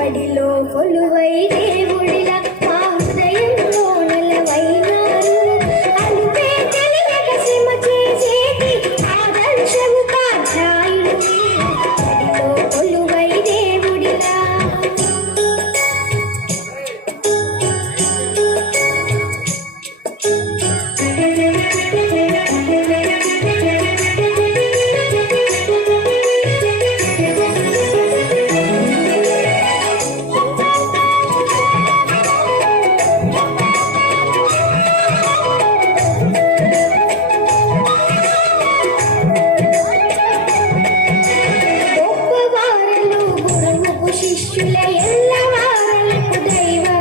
బడిలో కొలువైదే. എല്ലാം ദൈവം.